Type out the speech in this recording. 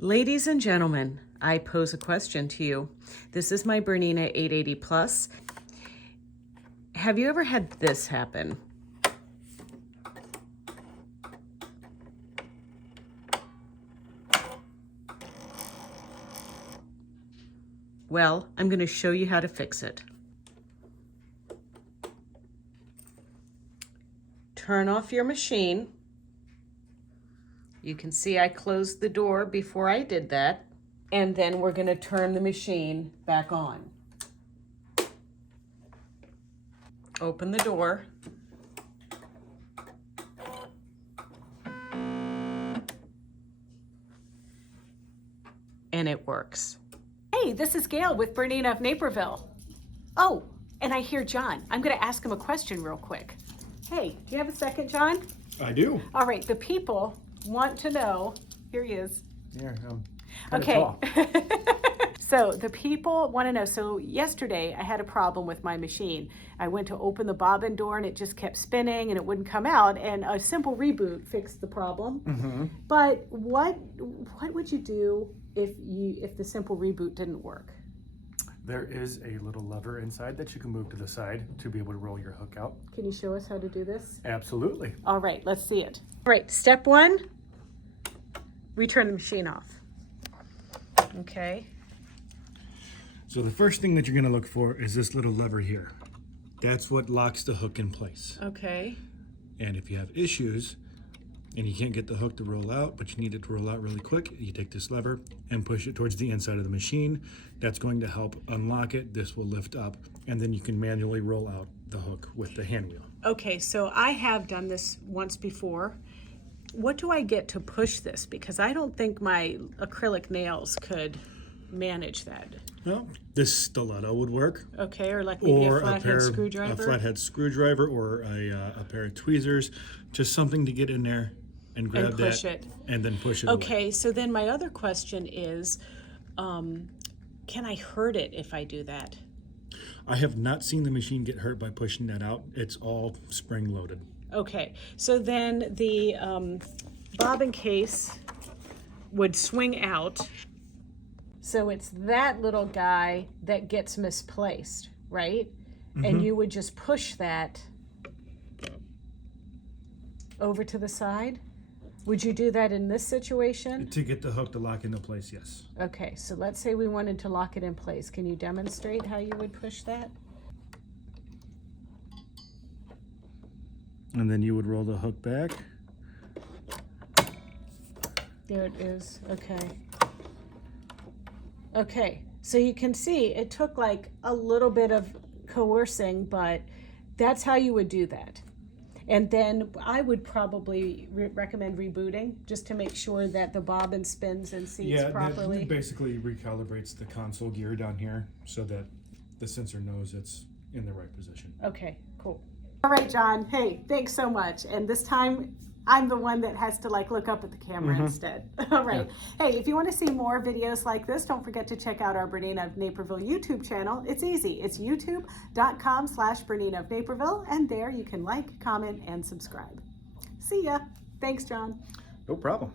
Ladies and gentlemen, I pose a question to you. This is my Bernina 880 Plus. Have you ever had this happen? Well, I'm going to show you how to fix it. Turn off your machine. You can see I closed the door before I did that. And then we're going to turn the machine back on. Open the door. And it works. Hey, this is Gayle with BERNINA of Naperville. Oh, and I hear John. I'm going to ask him a question real quick. Hey, do you have a second, John? I do. All right, the people want to know. Here he is. Yeah. Okay. So the people want to know. So yesterday I had a problem with my machine. I went to open the bobbin door and it just kept spinning and it wouldn't come out. And a simple reboot fixed the problem. Mm-hmm. But what would you do if the simple reboot didn't work? There is a little lever inside that you can move to the side to be able to roll your hook out. Can you show us how to do this? Absolutely. All right, let's see it. All right, step one, we turn the machine off. Okay. So the first thing that you're going to look for is this little lever here. That's what locks the hook in place. Okay. And if you have issues and you can't get the hook to roll out, but you need it to roll out really quick, you take this lever and push it towards the inside of the machine. That's going to help unlock it. This will lift up, and then you can manually roll out the hook with the hand wheel. Okay, so I have done this once before. What do I get to push this? Because I don't think my acrylic nails could manage that. Well, this stiletto would work. Okay, or like maybe Or a flathead screwdriver. A flathead screwdriver or a pair of tweezers. Just something to get in there and grab push that it. and then push it Okay, away. so then my other question is, can I hurt it if I do that? I have not seen the machine get hurt by pushing that out. It's all spring loaded. Okay, so then the bobbin case would swing out. So it's that little guy that gets misplaced, right? Mm-hmm. And you would just push that over to the side? Would you do that in this situation? To get the hook to lock into place, yes. Okay, so let's say we wanted to lock it in place. Can you demonstrate how you would push that? And then you would roll the hook back. There it is. Okay. Okay, so you can see it took like a little bit of coercing, but that's how you would do that. And then I would probably recommend rebooting just to make sure that the bobbin spins and seats properly. Yeah, it basically recalibrates the console gear down here so that the sensor knows it's in the right position. Okay, cool. All right, John. Hey, thanks so much. And this time, I'm the one that has to look up at the camera instead. All right. Yeah. Hey, if you want to see more videos like this, don't forget to check out our BERNINA of Naperville YouTube channel. It's easy. It's youtube.com/BERNINA of Naperville, and there you can like, comment, and subscribe. See ya. Thanks, John. No problem.